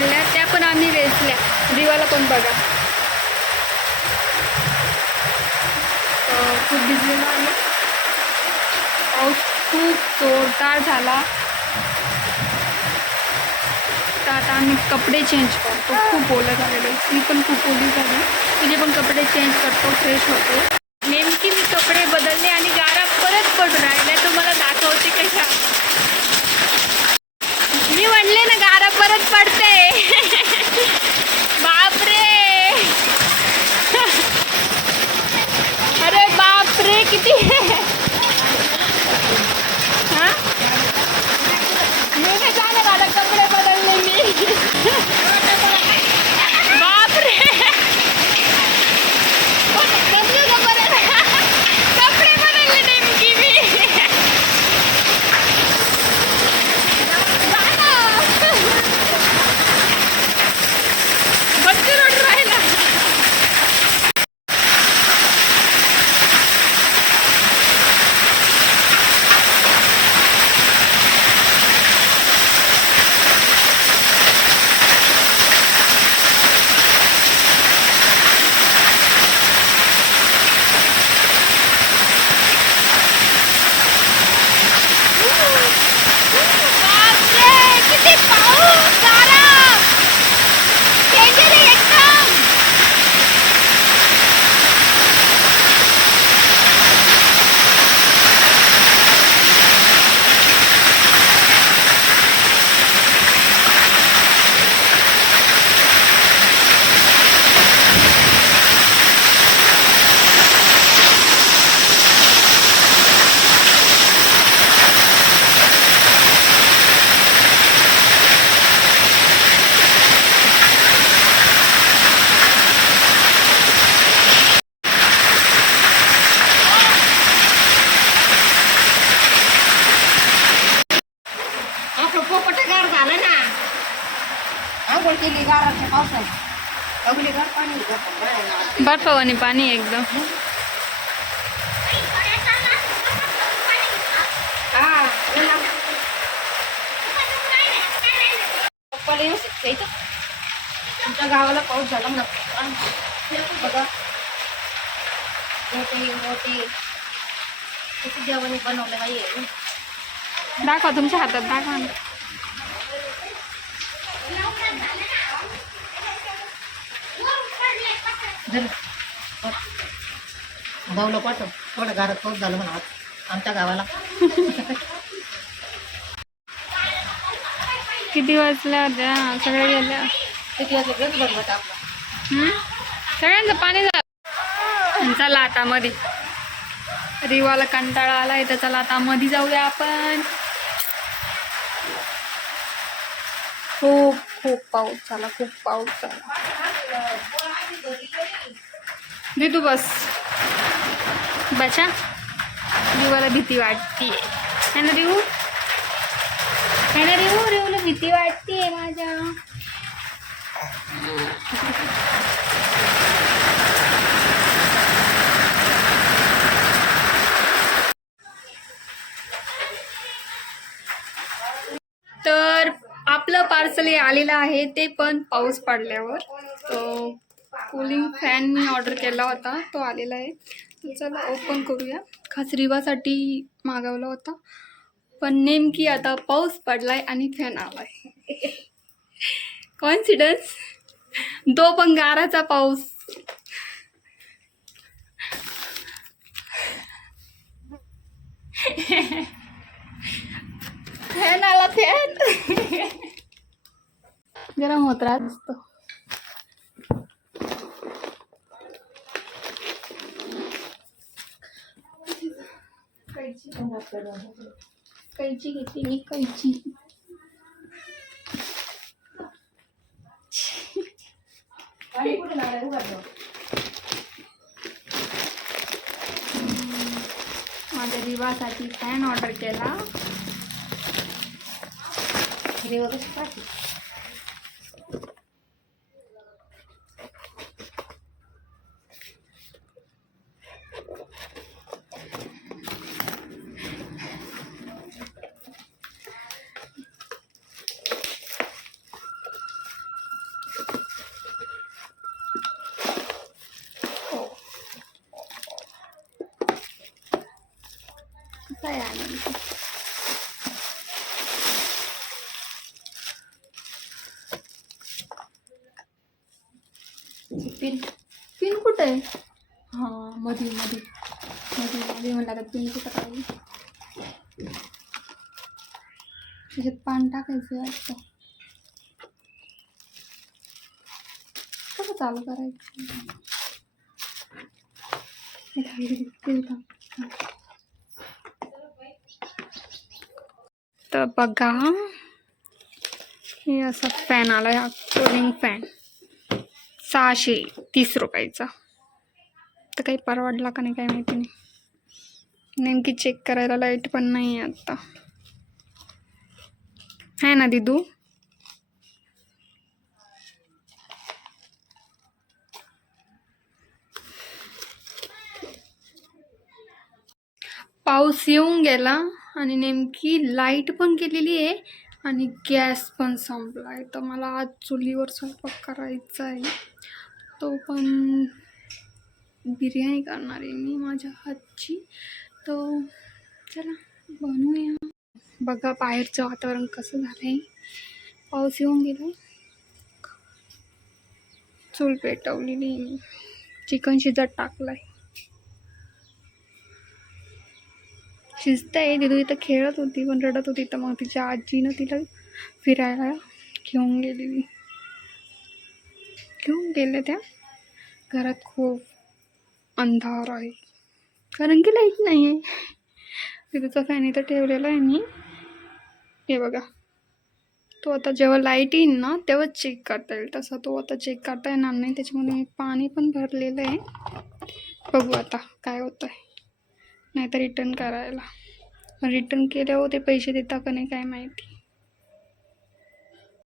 पडल्या त्या पण आम्ही वेचल्या. दिवाला पण बघा खूप भिजलेला आहे. पाऊस खूप जोरदार झाला. तर आता आम्ही कपडे चेंज करतो. खूप ओलं झालेलं, मी पण खूप ओली झाली. तुझे पण कपडे चेंज करतो, फ्रेश होतो. नेमकी मी कपडे बदलले आणि गारा परत पडून राहिल्या. तुम्हाला दाखवते कशा. मी म्हणले ना गारा परत पडते. बापरे, अरे बापरे किती. हां मी काय झालं दादा, कपडे बदलले मी. बापरे कपडे बदलले नेमकी मी. बच्चे रोड राहिला. बर्फावानी पाणी एकदम. तुमच्या गावाला पाऊस झाला ना बघा. मोठी किती जेवण बनवलं नाहीये. दाखवा तुमच्या हातात, दाखवा. भाऊला पाठव, थोडं घरात पाऊस झालं म्हणा आमच्या गावाला. किती वाजल्या होत्या, सगळ्या गेल्या. किती वाजता गज बनवत आपलं. सगळ्यांचं पाणी झालं. चला आता मध्ये रिवाला कंटाळा आलाय तर चला आता मध्ये जाऊया आपण. खूप खूप पाऊस झाला, खूप पाऊस झाला. दिदू बस बचा. रिवाला भीती वाटतीये है ना रिवू, है ना रिवू. रिवूला भीती वाटतीये माझ्या. तर आपलं पार्सल हे आलेलं आहे, ते पण पाऊस पडल्यावर. तो कूलिंग फॅन मी ऑर्डर केला होता, तो आलेला आहे. तर चला ओपन करूया. खास रिवासाठी मागवला होता, पण नेमकी आता पाऊस पडलाय आणि फॅन आलाय. कॉन्सिडन्स. तो पण गाराचा पाऊस. फॅन आला, फॅन. गरम होत राहत. कैची घेतली मी, कैची. माझ्या रिवासाठी फॅन ऑर्डर केला. रिवा कशी पाठी. चांगला आहे आनंद. पिन पिन कुठे आहे? हां मध्ये मध्ये मध्ये मध्ये म्हणलं आता पिन कुठं काय त्याच्यात पान टाकायचं असतं. कसं चालू करायचं? तर बघा हे असा फॅन आला हा कूलिंग फॅन 630 रुपयाचा. तर काही परवडला का नाही काय माहिती नाही. नेमकी चेक करायला लाईट पण नाही आहे आता है ना दिदू. पाऊस येऊन गेला आणि नेमकी लाईट पण गेलेली आहे आणि गॅस पण संपला आहे. तर मला आज चुलीवर स्वयंपाक करायचा आहे. तो पण बिर्याणी करणार आहे मी माझ्या हातची. तो चला बनवूया. बघा बाहेरचं वातावरण कसं झालं आहे. पाऊस येऊन गेला. चूल पेटवलेली मी. चिकन शिजत टाकलं आहे. शिजतंय. दिदू इथं खेळत होती पण रडत होती. तर मग तिच्या आजीनं तिला फिरायला घेऊन गेलेली. घेऊन गेले त्या. घरात खूप अंधार आहे कारण की लाईट नाही आहे. दिदूचा फॅन इथं ठेवलेला आहे मी. हे बघा तो आता जेव्हा लाईट येईल ना तेव्हा चेक करता येईल. तसा तो आता चेक करता येणार नाही. त्याच्यामध्ये मी पाणी पण भरलेलं आहे. बघू आता काय होतं आहे. नाही तर रिटर्न करायला. रिटर्न केल्यावर ते पैसे देता का नाही काय माहिती.